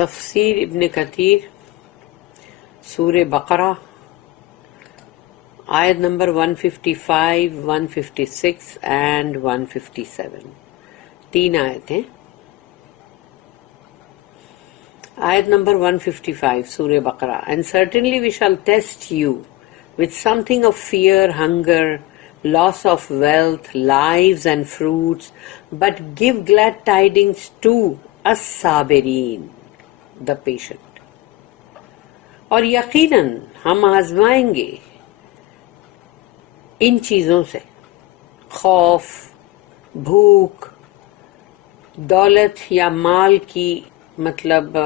تفسیر ابن کثیر سورہ بقرہ آیت نمبر 155, 156 and 157. 3 آیتیں. آیت نمبر 155 سورہ بقرہ. And certainly we shall test you with something of fear, hunger, loss of wealth, lives and fruits, but give glad tidings to as-sabirin, the patient. اور یقیناً ہم آزمائیں گے ان چیزوں سے، خوف، بھوک، دولت یا مال کی مطلب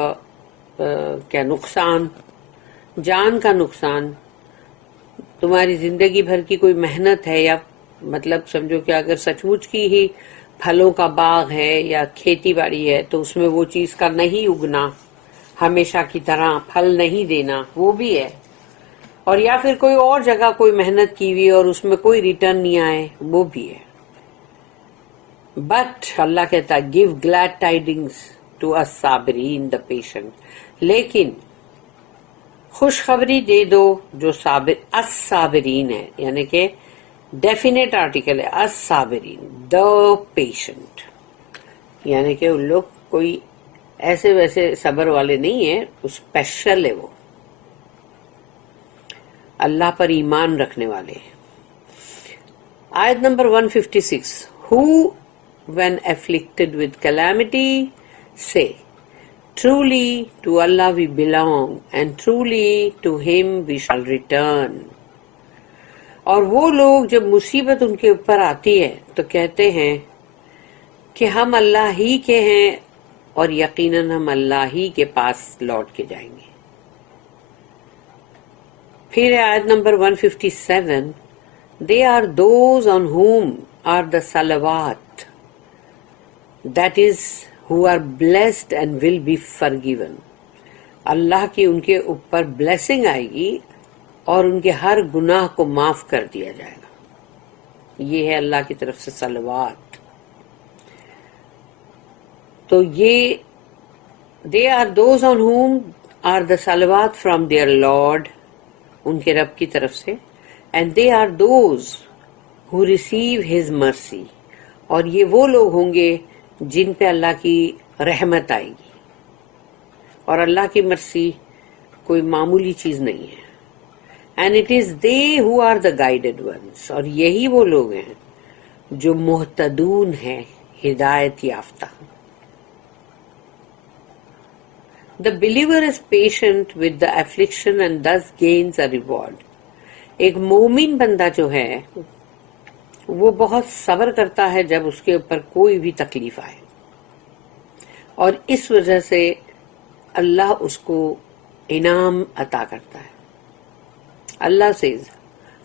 کیا نقصان، جان کا نقصان، تمہاری زندگی بھر کی کوئی محنت ہے، یا مطلب سمجھو کہ اگر سچ مچ کی ہی پھلوں کا باغ ہے یا کھیتی باڑی ہے تو اس میں وہ چیز کا نہیں اگنا، ہمیشہ کی طرح پھل نہیں دینا، وہ بھی ہے. اور یا پھر کوئی اور جگہ کوئی محنت کی ہوئی اور اس میں کوئی ریٹرن نہیں آئے، وہ بھی ہے. بٹ اللہ کہتا ہے گیو گلیڈ ٹائڈنگس ٹو الصابرین دا پیشنٹ، لیکن خوشخبری دے دو جو صابر الصابرین ہے، یعنی کہ ڈیفینیٹ آرٹیکل ہے الصابرین دا پیشنٹ، یعنی کہ ان لوگ کوئی ایسے ویسے صبر والے نہیں ہیں، اسپیشل ہے، وہ اللہ پر ایمان رکھنے والے ہیں. آیت number 156. Who when afflicted with calamity say, truly to Allah we belong and truly to him we shall return. اور وہ لوگ جب مصیبت ان کے اوپر آتی ہے تو کہتے ہیں کہ ہم اللہ ہی کے ہیں اور یقیناً ہم اللہ ہی کے پاس لوٹ کے جائیں گے. پھر آیت number 157. They are those on whom are the salawat, that is, who are blessed and will be forgiven. اللہ کی ان کے اوپر بلیسنگ آئے گی اور ان کے ہر گناہ کو معاف کر دیا جائے گا. یہ ہے اللہ کی طرف سے صلوات. تو یہ they are those on whom are the salawat from their Lord, ان کے رب کی طرف سے, and they are those who receive his mercy, اور یہ وہ لوگ ہوں گے جن پہ اللہ کی رحمت آئے گی. اور اللہ کی مرسی کوئی معمولی چیز نہیں ہے. and it is they who are the guided ones, اور یہی وہ لوگ ہیں جو مہتدون ہیں، ہدایت یافتہ. The believer is patient with the affliction and thus gains a reward. ایک مومن بندہ جو ہے وہ بہت صبر کرتا ہے جب اس کے اوپر کوئی بھی تکلیف آئے، اور اس وجہ سے اللہ اس کو انعام عطا کرتا ہے. اللہ says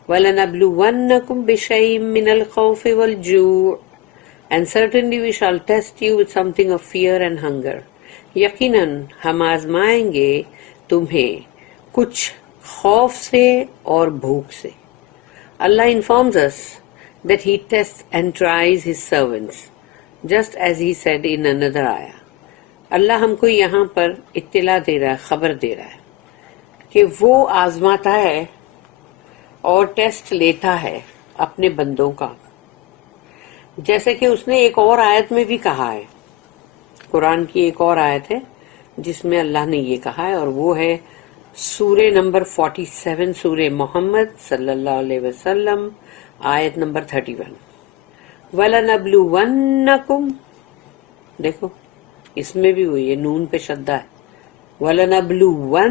وَلَنَبْلُوَنَّكُمْ بِشَيْءٍ مِّنَ الْخَوْفِ وَالْجُوعِ and certainly we shall test you with something of fear and hunger. یقیناً ہم آزمائیں گے تمہیں کچھ خوف سے اور بھوک سے. اللہ informs us that he tests and tries his servants just as he said in another ayah. اللہ ہم کو یہاں پر اطلاع دے رہا ہے، خبر دے رہا ہے کہ وہ آزماتا ہے اور ٹیسٹ لیتا ہے اپنے بندوں کا، جیسے کہ اس نے ایک اور آیت میں بھی کہا ہے. قرآن کی ایک اور آیت ہے جس میں اللہ نے یہ کہا ہے، اور وہ ہے سورہ نمبر 47 سورہ محمد صلی اللہ علیہ وسلم آیت نمبر 31. وَلَنَبْلُوَنَّكُمْ، دیکھو اس میں بھی ہوئی ہے، نون پہ شدہ ہے. وَلَنَبْلُوَنَّكُمْ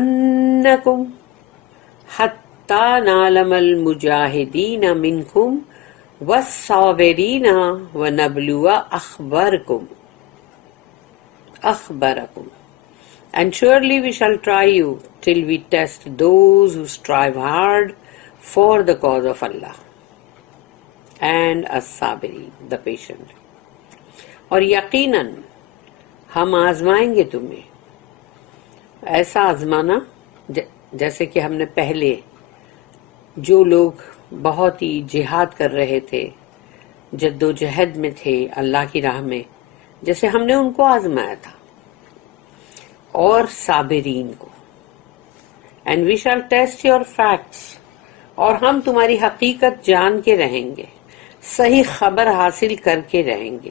حَتَّى نَعْلَمَ الْمُجَاهِدِينَ مِنْكُمْ وَالصَّابِرِينَ وَنَبْلُوَ أَخْبَارَكُمْ. And surely we shall try you till we test those who strive hard for the cause of Allah. And as-sabirin, the patient. اور یقیناً ہم آزمائیں گے تمہیں، ایسا آزمانا جیسے کہ ہم نے پہلے جو لوگ بہت ہی جہاد کر رہے تھے، جد و جہد میں تھے اللہ کی راہ میں، جیسے ہم نے ان کو آزمایا تھا. اور صابرین کو. اینڈ وی شال ٹیسٹ یور فیکٹس، اور ہم تمہاری حقیقت جان کے رہیں گے، صحیح خبر حاصل کر کے رہیں گے.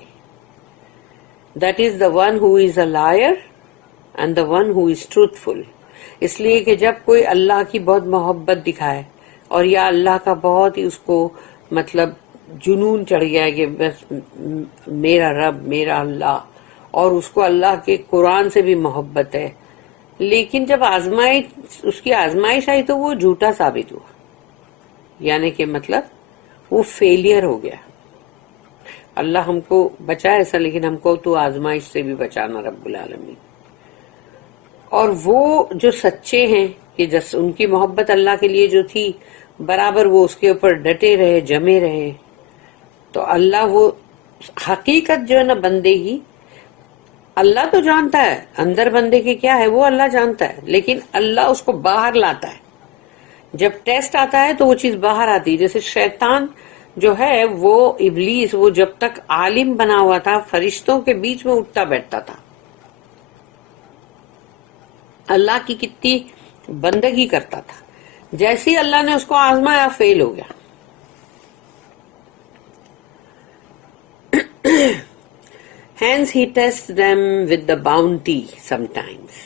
That is the one who is a liar and the one who is truthful. اس لیے کہ جب کوئی اللہ کی بہت محبت دکھائے اور یا اللہ کا بہت ہی اس کو مطلب جنون چڑھ گیا ہے کہ بس میرا رب میرا اللہ، اور اس کو اللہ کے قرآن سے بھی محبت ہے، لیکن جب اس کی آزمائش آئی تو وہ جھوٹا ثابت ہوا، یعنی کہ مطلب وہ فیلئر ہو گیا. اللہ ہم کو بچائے ایسا، لیکن ہم کو تو آزمائش سے بھی بچانا رب العالمین. اور وہ جو سچے ہیں کہ جس ان کی محبت اللہ کے لیے جو تھی برابر وہ اس کے اوپر ڈٹے رہے، جمے رہے، تو اللہ وہ حقیقت جو ہے نا بندے کی، اللہ تو جانتا ہے اندر بندے کے کیا ہے، وہ اللہ جانتا ہے، لیکن اللہ اس کو باہر لاتا ہے. جب ٹیسٹ آتا ہے تو وہ چیز باہر آتی ہے. جیسے شیطان جو ہے وہ ابلیس، وہ جب تک عالم بنا ہوا تھا فرشتوں کے بیچ میں اٹھتا بیٹھتا تھا، اللہ کی کتنی بندگی کرتا تھا. جیسے ہی اللہ نے اس کو آزمایا فیل ہو گیا. Hence he tests them with the bounty sometimes.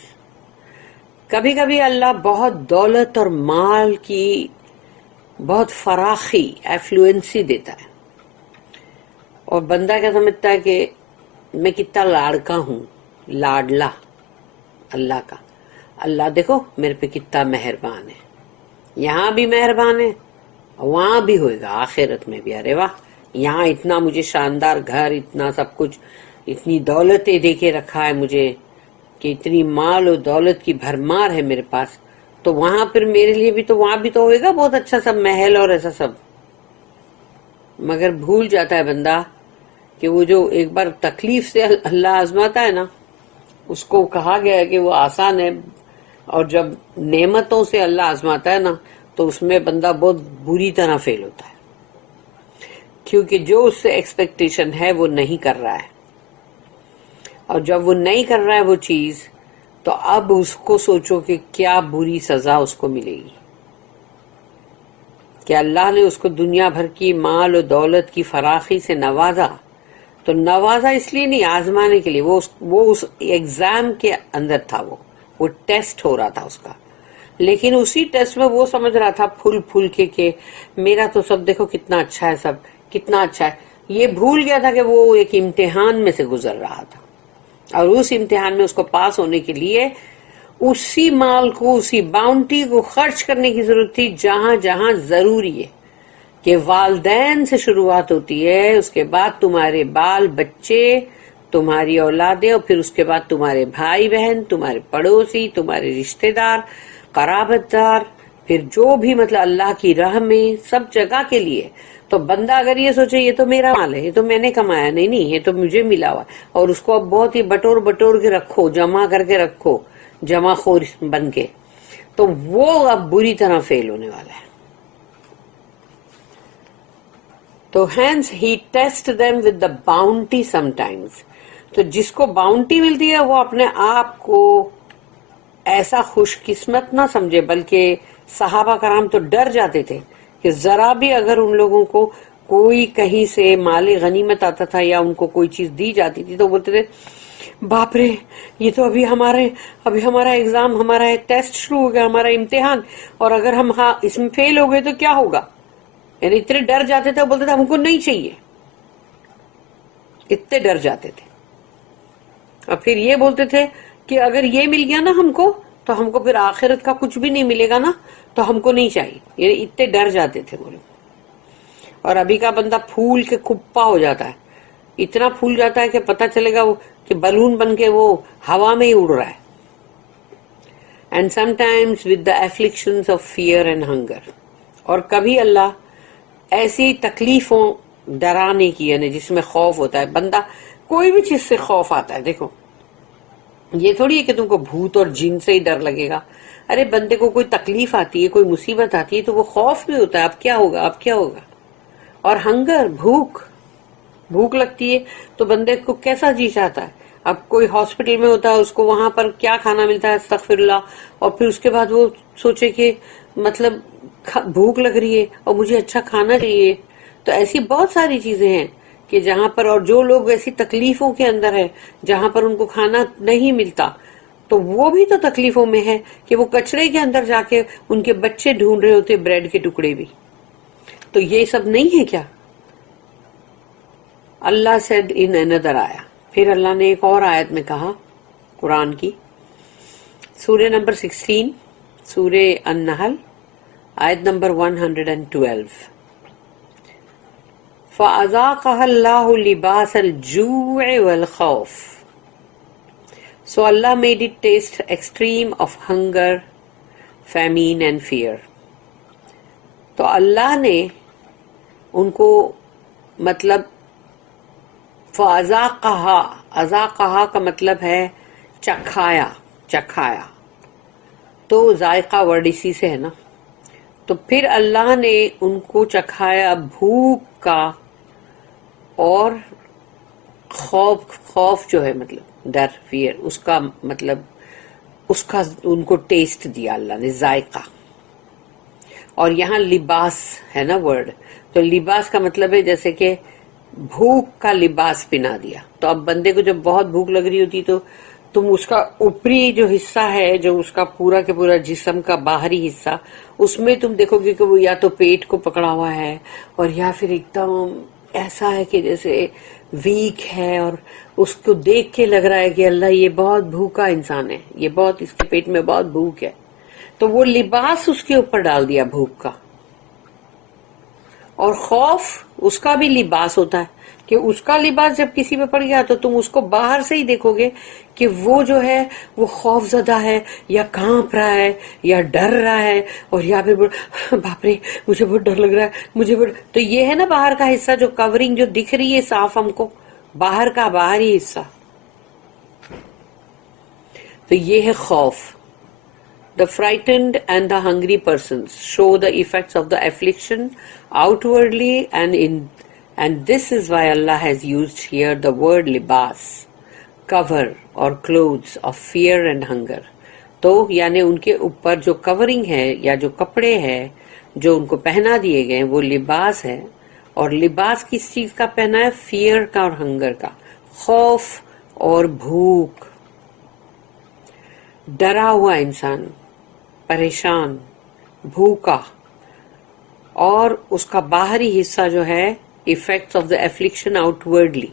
کبھی کبھی اللہ بہت دولت اور مال کی بہت فراخی ایفلوئنسی دیتا ہے، اور بندہ کیا سمجھتا ہے کہ میں کتنا لاڑکا ہوں، لاڈلا اللہ کا. اللہ دیکھو میرے پہ کتنا مہربان ہے، یہاں بھی مہربان ہے، وہاں بھی ہوئے گا آخرت میں بھی. ارے واہ، یہاں اتنا مجھے شاندار گھر، اتنا سب کچھ، اتنی دولتیں دے کے رکھا ہے مجھے کہ اتنی مال و دولت کی بھرمار ہے میرے پاس، تو وہاں پھر میرے لیے بھی تو وہاں بھی تو ہوئے گا بہت اچھا سب محل اور ایسا سب. مگر بھول جاتا ہے بندہ کہ وہ جو ایک بار تکلیف سے اللہ آزماتا ہے نا، اس کو کہا گیا ہے کہ وہ آسان ہے، اور جب نعمتوں سے اللہ آزماتا ہے نا تو اس میں بندہ بہت بری طرح فیل ہوتا ہے، کیونکہ جو اس سے ایکسپیکٹیشن ہے وہ نہیں کر رہا ہے. اور جب وہ نہیں کر رہا ہے وہ چیز، تو اب اس کو سوچو کہ کیا بری سزا اس کو ملے گی. کہ اللہ نے اس کو دنیا بھر کی مال و دولت کی فراخی سے نوازا، تو نوازا اس لیے نہیں، آزمانے کے لیے. وہ اس ایگزام کے اندر تھا، وہ ٹیسٹ ہو رہا تھا اس کا. لیکن اسی ٹیسٹ میں وہ سمجھ رہا تھا پھول پھول کے کہ میرا تو سب دیکھو کتنا اچھا ہے، سب کتنا اچھا ہے. یہ بھول گیا تھا کہ وہ ایک امتحان میں سے گزر رہا تھا، اور اس امتحان میں اس کو پاس ہونے کے لیے اسی مال کو، اسی باؤنٹی کو خرچ کرنے کی ضرورت تھی جہاں جہاں ضروری ہے. کہ والدین سے شروعات ہوتی ہے، اس کے بعد تمہارے بال بچے، تمہاری اولادیں، اور پھر اس کے بعد تمہارے بھائی بہن، تمہارے پڑوسی، تمہارے رشتہ دار، قرابت دار، پھر جو بھی مطلب اللہ کی راہ میں، سب جگہ کے لیے. تو بندہ اگر یہ سوچے یہ تو میرا مال ہے، یہ تو میں نے کمایا، نہیں یہ تو مجھے ملا ہوا، اور اس کو اب بہت ہی بٹور بٹور کے رکھو، جمع کر کے رکھو، جمع خور بن کے، تو وہ اب بری طرح فیل ہونے والا ہے. تو hence he test them with the bounty sometimes. تو جس کو باؤنٹی ملتی ہے وہ اپنے آپ کو ایسا خوش قسمت نہ سمجھے، بلکہ صحابہ کرام تو ڈر جاتے تھے کہ ذرا بھی اگر ان لوگوں کو کوئی کہیں سے مال غنیمت آتا تھا یا ان کو کوئی چیز دی جاتی تھی تو بولتے تھے باپ رے، یہ تو ابھی ہمارا ایگزام، ہمارا ٹیسٹ شروع ہو گیا، ہمارا امتحان، اور اگر ہم اس میں فیل ہو گئے تو کیا ہوگا. یعنی اتنے ڈر جاتے تھے، بولتے تھے ہم کو نہیں چاہیے، اتنے ڈر جاتے تھے. اور پھر یہ بولتے تھے کہ اگر یہ مل گیا نا ہم کو تو ہم کو پھر آخرت کا کچھ بھی نہیں ملے گا نا، تو ہم کو نہیں چاہیے. یعنی اتنے ڈر جاتے تھے وہ لوگ. اور ابھی کا بندہ پھول کے کھپا ہو جاتا ہے، اتنا پھول جاتا ہے کہ پتہ چلے گا کہ بلون بن کے وہ ہوا میں ہی اڑ رہا ہے. And some times with the afflictions of fear and hunger. اور کبھی اللہ ایسی تکلیفوں ڈرانے کی، یعنی جس میں خوف ہوتا ہے. بندہ کوئی بھی چیز سے خوف آتا ہے، دیکھو یہ تھوڑی ہے کہ تم کو بھوت اور جن سے ہی ڈر لگے گا. ارے بندے کو کوئی تکلیف آتی ہے، کوئی مصیبت آتی ہے تو وہ خوف بھی ہوتا ہے، اب کیا ہوگا اب کیا ہوگا. اور ہنگر، بھوک لگتی ہے تو بندے کو کیسا جی چاہتا ہے اب کوئی ہاسپٹل میں ہوتا ہے، اس کو وہاں پر کیا کھانا ملتا ہے، استغفر اللہ، اور پھر اس کے بعد وہ سوچے کہ مطلب بھوک لگ رہی ہے اور مجھے اچھا کھانا چاہیے. تو ایسی بہت ساری چیزیں ہیں کہ جہاں پر، اور جو لوگ ایسی تکلیفوں کے اندر ہے جہاں پر ان کو کھانا نہیں ملتا، تو وہ بھی تو تکلیفوں میں ہے کہ وہ کچرے کے اندر جا کے ان کے بچے ڈھونڈ رہے ہوتے بریڈ کے ٹکڑے بھی. تو یہ سب نہیں ہے کیا؟ اللہ said in another آیا، پھر اللہ نے ایک اور آیت میں کہا قرآن کی، سورہ نمبر 16، سورہ النحل، آیت نمبر 112، فَأَذَاقَهَا اللَّهُ لِبَاسَ الْجُوعِ وَالْخَوْفِ. So Allah made it taste extreme of hunger, famine and fear. تو اللہ نے ان کو مطلب فَأَذَاقَهَا، اذاقہا کا مطلب ہے چکھایا، چکھایا، تو ذائقہ ورڈ اسی سے ہے نا. تو پھر اللہ نے ان کو چکھایا بھوک کا اور خوف جو ہے مطلب ڈر، فیئر، اس کا مطلب اس کا ان کو ٹیسٹ دیا اللہ نے، ذائقہ. اور یہاں لباس ہے نا ورڈ، تو لباس کا مطلب ہے جیسے کہ بھوک کا لباس پہنا دیا. تو اب بندے کو جب بہت بھوک لگ رہی ہوتی تو تم اس کا اوپری جو حصہ ہے، جو اس کا پورا کے پورا جسم کا باہری حصہ، اس میں تم دیکھو گے کہ وہ یا تو پیٹ کو پکڑا ہوا ہے، اور یا پھر ایک دم ایسا ہے کہ جیسے ویک ہے، اور اس کو دیکھ کے لگ رہا ہے کہ اللہ یہ بہت بھوکا انسان ہے، یہ بہت، اس کے پیٹ میں بہت بھوک ہے. تو وہ لباس اس کے اوپر ڈال دیا بھوک کا. اور خوف اس کا بھی لباس ہوتا ہے کہ اس کا لباس جب کسی پہ پڑ گیا تو تم اس کو باہر سے ہی دیکھو گے کہ وہ جو ہے وہ خوف زدہ ہے، یا کانپ رہا ہے، یا ڈر رہا ہے، اور یا پھر باپ رے مجھے بہت ڈر لگ رہا ہے، مجھے تو یہ ہے نا باہر کا حصہ، جو کورنگ جو دکھ رہی ہے صاف ہم کو، باہر کا باہری حصہ. تو یہ ہے خوف. The frightened and the hungry persons show the effects of the affliction outwardly, and this is why Allah has used here the word libas, cover or clothes of fear and hunger. تو یعنی ان کے اوپر جو covering ہے یا جو کپڑے ہیں جو ان کو پہنا دیے گئے وہ لباس ہے. اور لباس کس چیز کا پہنا ہے؟ فیئر کا اور ہنگر کا، خوف اور بھوک. ڈرا ہوا انسان، پریشان، بھوکا، اور اس کا باہری حصہ جو ہے effects of the affliction outwardly،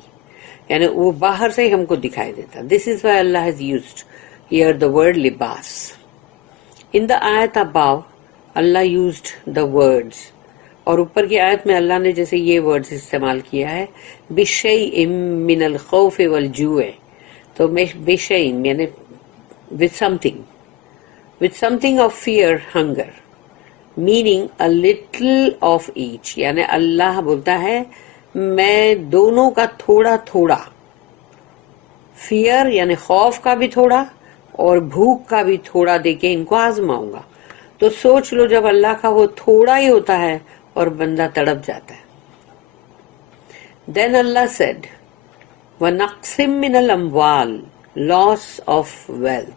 یعنی وہ باہر سے ہی ہم کو دکھائی دیتا. This is why Allah has used here the word libas. In the ayat above, Allah used the words، اور اوپر کی آیت میں اللہ نے جیسے یہ ورڈز استعمال کیا ہے، بِشَيْءٍ مِّنَ الْخَوْفِ وَالْجُوعِ. تو بِشَيْءٍ یعنی with something of fear, hunger, meaning a little of each. یعنی اللہ بولتا ہے میں دونوں کا تھوڑا تھوڑا، فیئر یعنی خوف کا بھی تھوڑا اور بھوک کا بھی تھوڑا دے کے ان کو آزماؤں گا. تو سوچ لو جب اللہ کا وہ تھوڑا ہی ہوتا ہے اور بندہ تڑپ جاتا ہے. Then Allah said, وَنَقْسِم مِّنَ الْأَمْوَالِ، loss of wealth.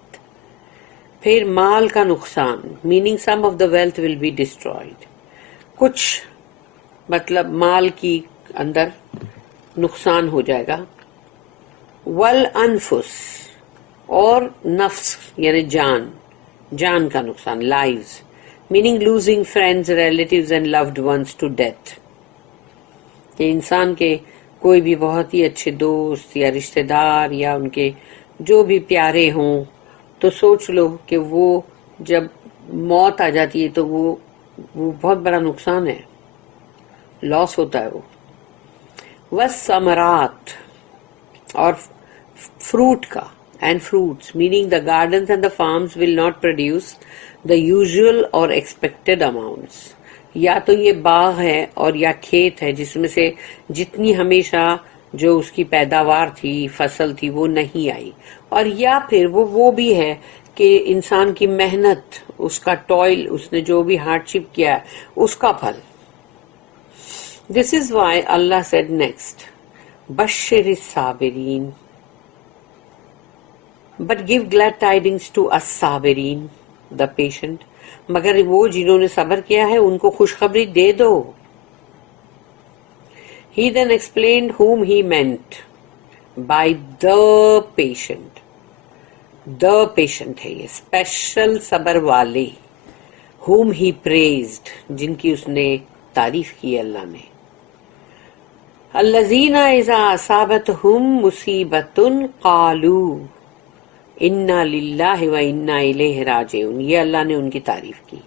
پھر مال کا نقصان، meaning some of the wealth will be destroyed. کچھ مطلب مال کی اندر نقصان ہو جائے گا. والانفس، اور نفس یعنی جان، جان کا نقصان، lives, meaning losing friends, relatives and loved ones to death. کہ انسان کے کوئی بھی بہت ہی اچھے دوست یا رشتہ دار یا ان کے جو بھی پیارے ہوں، تو سوچ لو کہ وہ جب موت آ جاتی ہے تو وہ بہت بڑا نقصان ہے، لاس ہوتا ہے وہ. والثمرات، اور فروٹ کا، and fruits meaning the gardens and the farms will not produce the usual or expected amounts. یا تو یہ باغ ہے اور یا کھیت ہے جس میں سے جتنی ہمیشہ جو اس کی پیداوار تھی، فصل تھی، وہ نہیں آئی. اور یا پھر وہ بھی ہے کہ انسان کی محنت، اس کا ٹوئل، اس نے جو بھی ہارڈ شپ کیا ہے اس کا پھل. This is why Allah said next, بشر الصابرین. But give glad tidings to as-sabirin, the patient. مگر وہ جنہوں نے صبر کیا ہے ان کو خوشخبری دے دو. He then explained whom he meant by the patient. The patient ہے یہ اسپیشل صبر والے. Whom he praised, جن کی اس نے تعریف کی اللہ نے. الذین اذا اصابتہم مصیبۃ قالوا انا للہ و انا الیہ راجعون. یہ اللہ نے ان کی تعریف کی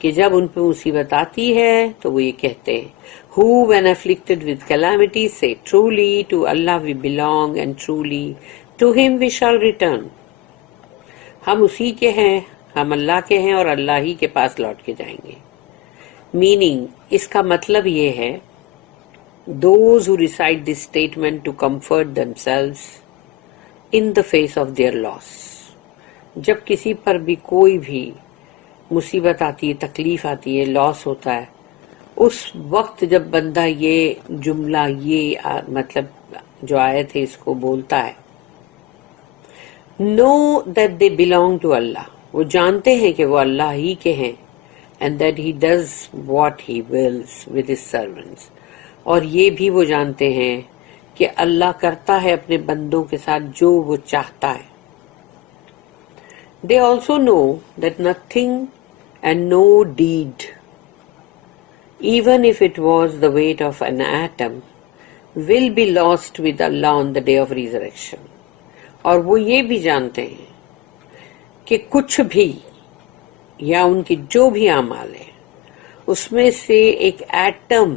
کہ جب ان پہ مصیبت آتی ہے تو وہ یہ کہتے ہیں who when afflicted with calamity say truly to Allah we belong and truly to him we shall return. ہم اسی کے ہیں, ہم اللہ کے ہیں اور اللہ ہی کے پاس لوٹ کے جائیں گے. میننگ اس کا مطلب یہ ہے those who recite this statement to comfort themselves in the face of their loss. جب کسی پر بھی کوئی بھی مصیبت آتی ہے, تکلیف آتی ہے, لاس ہوتا ہے, اس وقت جب بندہ یہ جملہ, یہ مطلب جو آیت ہے اس کو بولتا ہے, know that they belong to Allah. وہ جانتے ہیں کہ وہ اللہ ہی کے ہیں, and that he does what he wills with his servants. اور یہ بھی وہ جانتے ہیں کہ اللہ کرتا ہے اپنے بندوں کے ساتھ جو وہ چاہتا ہے. They also know that nothing and no deed, even if it was the weight of an atom, will be lost with Allah on the day of resurrection. اور وہ یہ بھی جانتے ہیں کہ کچھ بھی یا ان کی جو بھی اعمال ہے اس میں سے ایک ایٹم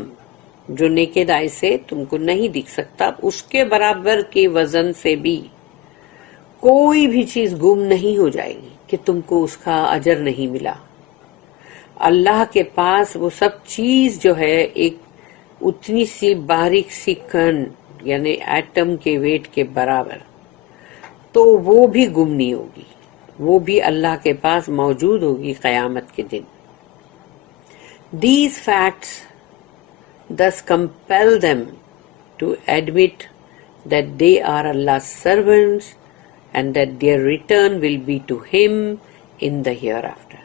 جو نیکڈ آئی سے تم کو نہیں دکھ سکتا, اس کے برابر کے وزن سے بھی کوئی بھی چیز گم نہیں ہو جائے گی کہ تم کو اس کا اجر نہیں ملا. اللہ کے پاس وہ سب چیز جو ہے ایک اتنی سی باریک سی کن یعنی ایٹم کے ویٹ کے برابر, تو وہ بھی گم نہیں ہوگی, وہ بھی اللہ کے پاس موجود ہوگی قیامت کے دن. These facts thus compel them to admit that they are Allah's servants and that their return will be to Him in the hereafter.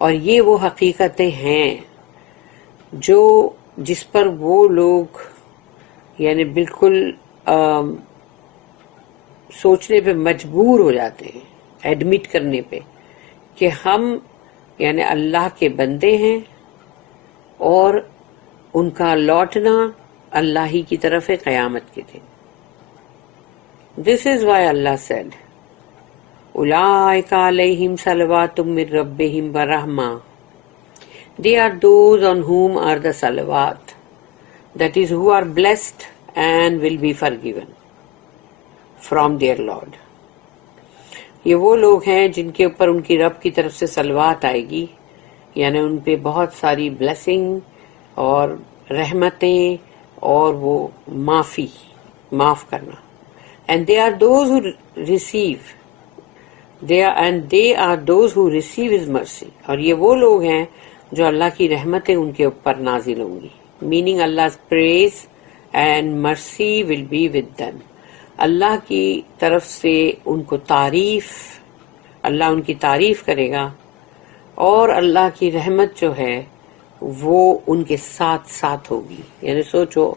اور یہ وہ حقیقتیں ہیں جو جس پر وہ لوگ یعنی بالکل سوچنے پہ مجبور ہو جاتے ہیں, ایڈمٹ کرنے پہ کہ ہم یعنی اللہ کے بندے ہیں اور ان کا لوٹنا اللہ ہی کی طرف ہے قیامت کے دن. This is why Allah said, أُولَٰئِكَ عَلَيْهِمْ صَلَوَاتٌ مِّن رَبِّهِمْ وَرَحْمَةٌ. They are those on whom are the salawat, that is, who are blessed and will be forgiven from their Lord. یہ وہ لوگ ہیں جن کے اوپر ان کی رب کی طرف سے صلوات آئے گی, یعنی ان پہ بہت ساری بلیسنگ اور رحمتیں اور وہ معاف کرنا. And they are those who receive His mercy. اور یہ وہ لوگ ہیں جو اللہ کی رحمتیں ان کے اوپر نازل ہوں گی. Meaning Allah's praise and mercy will be with them. اللہ کی طرف سے ان کو تعریف, اللہ ان کی تعریف کرے گا, اور اللہ کی رحمت جو ہے وہ ان کے ساتھ ساتھ ہوگی. یعنی سوچو,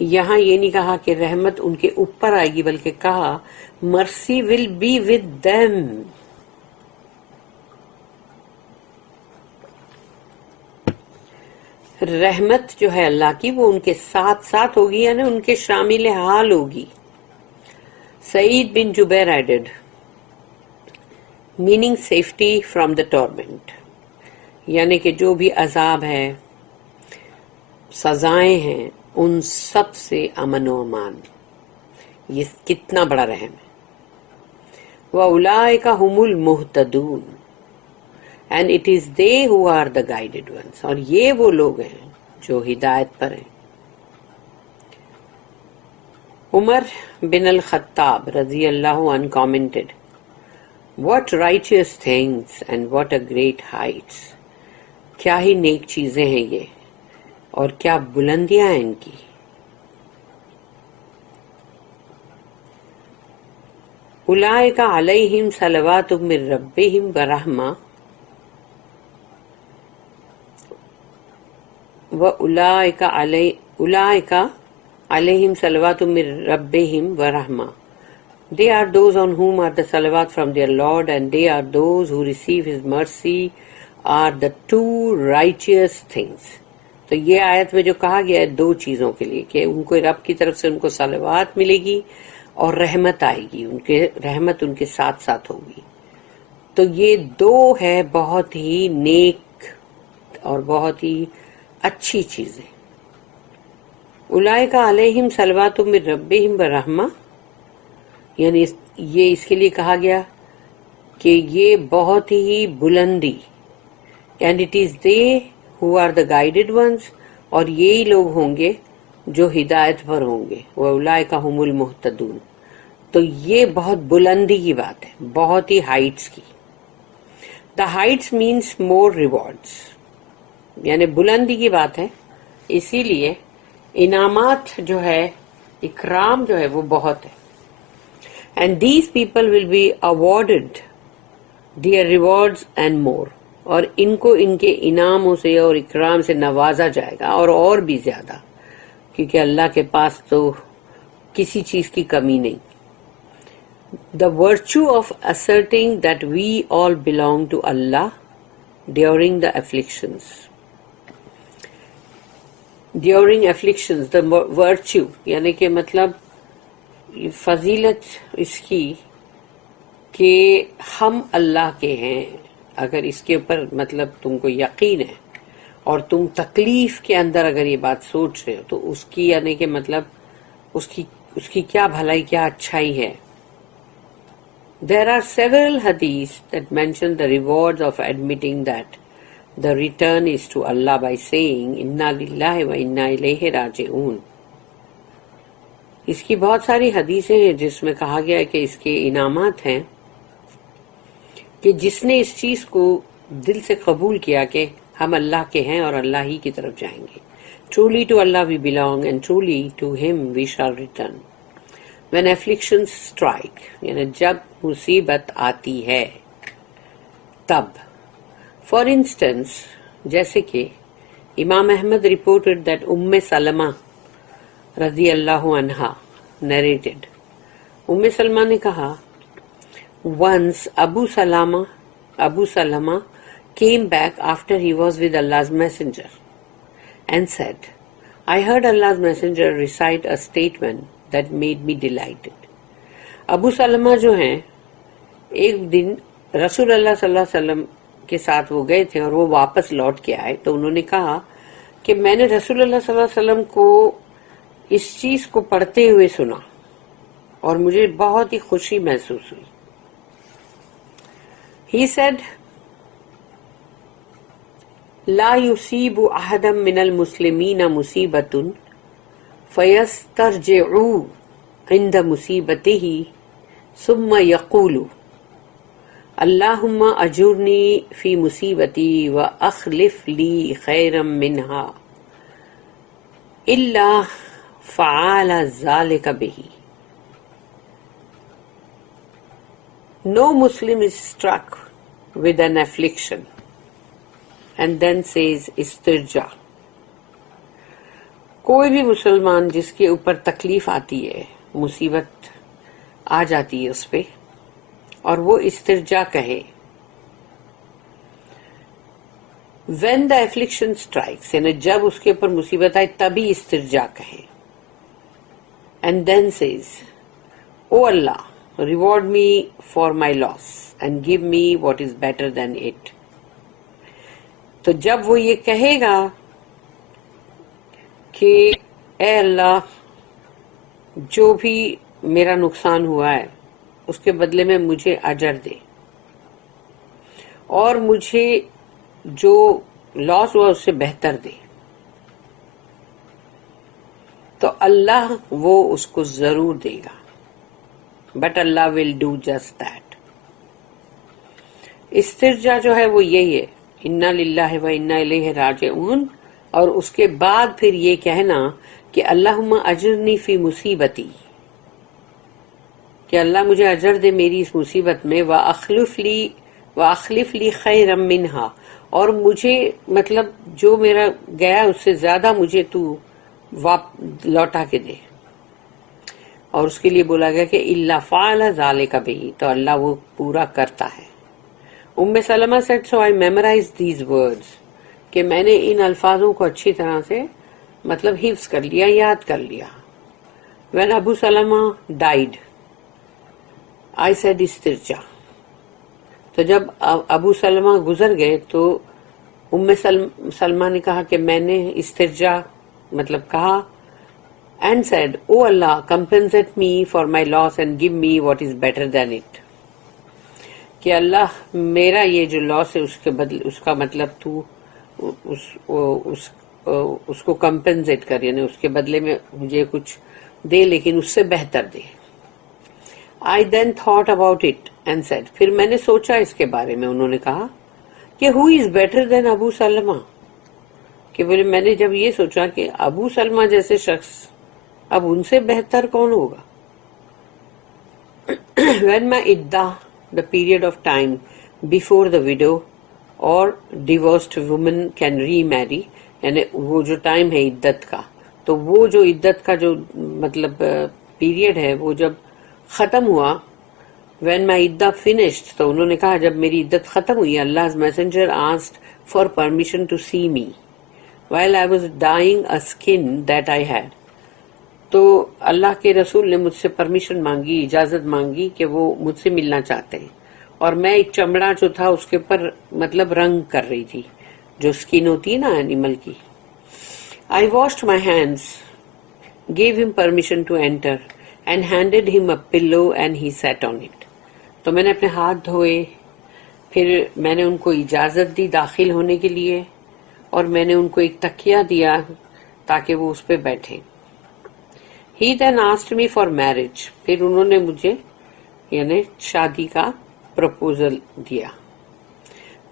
یہاں یہ نہیں کہا کہ رحمت ان کے اوپر آئے گی, بلکہ کہا مرسی ول بی ود دیم. رحمت جو ہے اللہ کی وہ ان کے ساتھ ساتھ ہوگی, یعنی ان کے شامل حال ہوگی. سعید بن جبیر added, meaning safety from the torment, یعنی کہ جو بھی عذاب ہے, سزائیں ہیں, ان سب سے امن و امان. یہ کتنا بڑا رحم ہے. وَأُولَٰئِكَ هُمُ الْمُهْتَدُونَ, and it is they who are the guided ones. اور یہ وہ لوگ ہیں جو ہدایت پر ہیں. عمر بن الخطاب رضی اللہ عنہ commented, What righteous things and what a great heights. کیا ہی نیک چیزیں ہیں یہ, اور کیا بلندیاں ہیں ان کی. اولئک علیہم صلوات من ربہم ورحمہ اولئک علیہم صلوات من ربہم ورحمہ. They are those on whom are the salawat from their Lord, and they are those who receive His mercy, are the two righteous things. تو یہ آیت میں جو کہا گیا ہے دو چیزوں کے لیے کہ ان کو رب کی طرف سے ان کو صلوات ملے گی اور رحمت آئے گی، ان کے رحمت ان کے ساتھ ساتھ ہوگی. تو یہ دو ہے بہت ہی نیک اور بہت ہی اچھی چیزیں. اولئک علیہم صلوات من ربہم ورحمہ، یعنی یہ اس کے لیے کہا گیا کہ یہ بہت ہی بلندی، and it is they who are the guided ones, اور یہی لوگ ہوں گے جو ہدایت پر ہوں گے. وَأُولَئِكَ هُمُ الْمُهْتَدُونَ. تو یہ بہت بلندی کی بات ہے، بہت ہی ہائٹس کی. دا ہائٹس مینس مور ریوارڈس، یعنی بلندی کی بات ہے، اسی لیے انعامات جو ہے، اکرام جو ہے وہ بہت ہے. And these people will be awarded their rewards and more. اور ان کو ان کے انعاموں سے اور اکرام سے نوازا جائے گا اور بھی زیادہ، کیونکہ اللہ کے پاس تو کسی چیز کی کمی نہیں. The virtue of asserting that we all belong to Allah during the afflictions. During afflictions, the virtue یعنی کہ مطلب فضیلت اس کی کہ ہم اللہ کے ہیں. اگر اس کے اوپر مطلب تم کو یقین ہے اور تم تکلیف کے اندر اگر یہ بات سوچ رہے ہو تو اس کی یعنی کہ مطلب اس کی کیا بھلائی، کیا اچھائی ہے. There are several hadiths that mention the rewards of admitting that the return is to Allah by saying inna lillahi wa inna ilayhi raji'un. اس کی بہت ساری حدیثیں ہیں جس میں کہا گیا ہے کہ اس کے انعامات ہیں کہ جس نے اس چیز کو دل سے قبول کیا کہ ہم اللہ کے ہیں اور اللہ ہی کی طرف جائیں گے. Truly to Allah we belong and truly to Him we shall return. When afflictions strike, یعنی جب مصیبت آتی ہے تب. For instance, جیسے کہ امام احمد reported that سلمہ رضی اللہ عنہا narrated. سلمہ نے کہا once Abu Salama came back after he was with Allah's messenger and said, I heard Allah's messenger recite a statement that made me delighted. ابو سلمہ جو ہیں ایک دن رسول اللہ صلی اللہ علیہ وسلم کے ساتھ وہ گئے تھے اور وہ واپس لوٹ کے آئے تو انہوں نے کہا کہ میں نے رسول اللہ صلی اللہ علیہ وسلم کو اس چیز کو پڑھتے ہوئے سنا اور مجھے بہت ہی خوشی محسوس ہوئی. He said, لا يصيب أحدا من المسلمين مصيبة فيسترجع عند مصيبته ثم يقول اللهم أجرني في مصيبتي وأخلف لي خيرا منها إلا فعل ذلك به. No Muslim is struck with an affliction and then says istirja. کوئی بھی مسلمان جس کے اوپر تکلیف آتی ہے، مصیبت آ جاتی ہے اس پہ اور وہ استرجا کہے. When the affliction strikes, یعنی جب اس کے اوپر مصیبت آئے تبھی استرجا کہے. And then says, O Allah, reward me for my loss and give me what is better than it. تو جب وہ یہ کہے گا کہ اے اللہ جو بھی میرا نقصان ہوا ہے اس کے بدلے میں مجھے اجر دے اور مجھے جو لاس ہوا اس سے بہتر دے، تو اللہ وہ اس کو ضرور دے گا. But Allah will do just that. استرجا جو ہے وہ یہی ہے انا للہ و انا الیہ راجعون، اور اس کے بعد پھر یہ کہنا کہ اللہم اجرنی فی مصیبتی، کہ اللہ مجھے اجر دے میری اس مصیبت میں، وَأَخْلِفْ لِي خَيْرًا مِّنْهَا، اور مجھے مطلب جو میرا گیا اس سے زیادہ مجھے تو لوٹا کے دے. اور اس کے لیے بولا گیا کہ إِلَّا فَعَلَ ذَلِكَ بِهِ، تو اللہ وہ پورا کرتا ہے. سلمہ said, so I memorized these words، کہ میں نے ان الفاظوں کو اچھی طرح سے مطلب حفظ کر لیا، یاد کر لیا. When Abu Salama died I said استرجا، تو جب ابو سلمہ گزر گئے تو سلمہ نے کہا کہ میں نے استرجا مطلب کہا. and said, oh Allah, compensate me for my loss and give me what is better than it، کہ اللہ میرا یہ جو لاس ہے اس کے بدلے، اس کا مطلب تو اس کو کمپنسیٹ کر، یعنی اس کے بدلے میں مجھے کچھ دے لیکن اس سے بہتر دے. I then thought about it and said، پھر میں نے سوچا اس کے بارے میں. انہوں نے کہا کہ who is better than ابو سلمہ، کہ بولے میں نے جب یہ سوچا کہ ابو سلمہ جیسے شخص اب ان سے بہتر کون ہوگا. when my iddah، the period of time before the widow or divorced woman can remarry، یعنی وہ جو ٹائم ہے عدت کا، تو وہ جو عدت کا جو مطلب پیریڈ ہے وہ جب ختم ہوا. when my iddah finished، تو انہوں نے کہا جب میری عدت ختم ہوئی، Allah's messenger asked for permission to see me while I was dyeing a skin that I had، تو اللہ کے رسول نے مجھ سے پرمیشن مانگی، اجازت مانگی کہ وہ مجھ سے ملنا چاہتے ہیں، اور میں ایک چمڑا جو تھا اس کے اوپر مطلب رنگ کر رہی تھی، جو سکن ہوتی ہے نا اینیمل کی. I washed my hands، gave him permission to enter and handed him a pillow and he sat on it، تو میں نے اپنے ہاتھ دھوئے، پھر میں نے ان کو اجازت دی داخل ہونے کے لیے، اور میں نے ان کو ایک تکیہ دیا تاکہ وہ اس پہ بیٹھیں. He then asked me for marriage، پھر انہوں نے مجھے یعنی شادی کا پروپوزل دیا.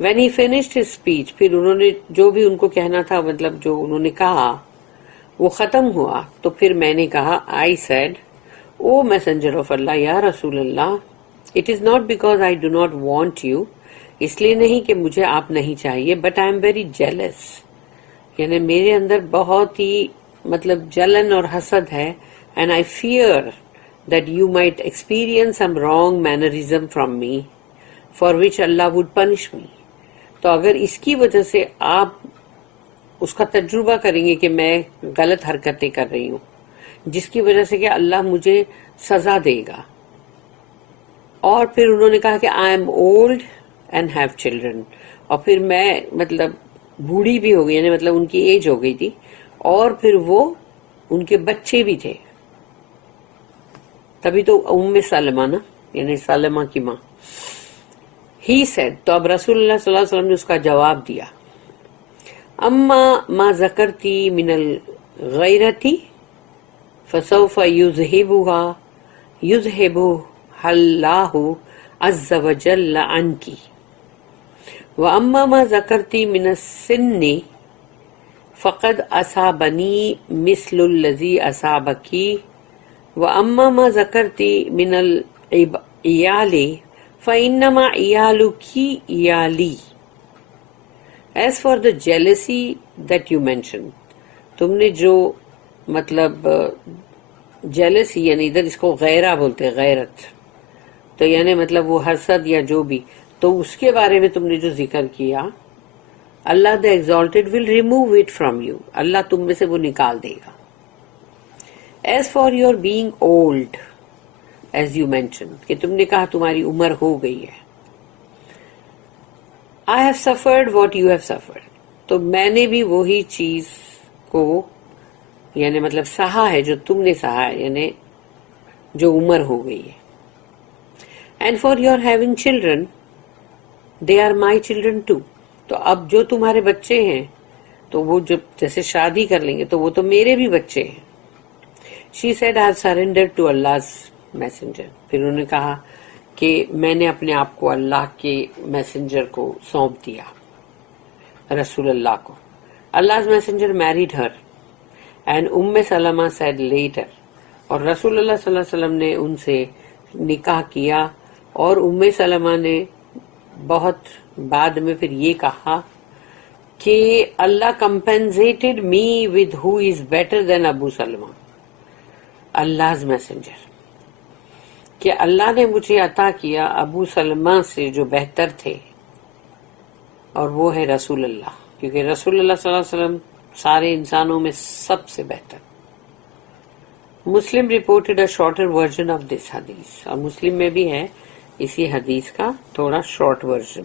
When he finished his speech، پھر انہوں نے جو بھی ان کو کہنا تھا مطلب جو انہوں نے کہا وہ ختم ہوا، تو پھر میں نے کہا I said، O messenger of Allah، یا رسول اللہ، it is not because I do not want you، اس لیے نہیں کہ مجھے آپ نہیں چاہیے، but I am very jealous، یعنی میرے اندر بہت ہی مطلب جلن اور حسد ہے. and I fear that you might experience some wrong mannerism from me for which Allah would punish me، تو اگر اس کی وجہ سے آپ اس کا تجربہ کریں گے کہ میں غلط حرکتیں کر رہی ہوں جس کی وجہ سے کہ اللہ مجھے سزا دے گا. اور پھر انہوں نے کہا کہ I am old and have children، اور پھر میں مطلب بوڑھی بھی ہو گئی، یعنی مطلب ان کی ایج ہو گئی تھی، اور پھر وہ ان کے بچے بھی تھے. تبھی تو سلمہ نا، یعنی سلمہ کی ماں. He said، تو اب رسول اللہ صلی اللہ علیہ وسلم نے اس کا جواب دیا. اما ما ذکرتی من الغیرتی فسوف یذہبها اللہ عز وجل عنکی، واما ما ذکرتی من السن فقد اصابنی مثل الذی اصابکی، واما ما ذکرتی من العیال فانما عیالکی عیالی. As for the jealousy that you mentioned، تم نے جو مطلب jealousy یعنی ادھر اس کو غیرہ بولتے، غیرت، تو یعنی مطلب وہ حسد یا جو بھی، تو اس کے بارے میں تم نے جو ذکر کیا، اللہ the exalted will remove it from you، اللہ تم میں سے وہ نکال دے گا. As for your being old as you mentioned، کہ تم نے کہا تمہاری عمر ہو گئی ہے، I have suffered what you have suffered، تو میں نے بھی وہی چیز کو یعنی مطلب سہا ہے جو تم نے سہا ہے، یعنی جو عمر ہو گئی ہے. And for your having children they are my children too، تو اب جو تمہارے بچے ہیں تو وہ جب جیسے شادی کر لیں گے تو وہ تو میرے بھی بچے ہیں. She said I have surrendered to Allah's messenger، پھر انہوں نے کہا کہ میں نے اپنے آپ کو اللہ کے میسنجر کو سونپ دیا، رسول اللہ کو. Allah's messenger married her and Salama said later، اور رسول اللہ صلی اللہ علیہ وسلم نے ان سے نکاح کیا اور ام سلمہ نے بہت بعد میں پھر یہ کہا کہ Allah compensated me with who is better than Abu Salamah, Allah's messenger، کہ اللہ نے مجھے عطا کیا ابو سلمہ سے جو بہتر تھے، اور وہ ہے رسول اللہ، کیونکہ رسول اللہ صلی اللہ علیہ وسلم سارے انسانوں میں سب سے بہتر۔ مسلم reported a shorter version of this حدیث، اور مسلم میں بھی ہے اسی حدیث کا تھوڑا شارٹ ورژن۔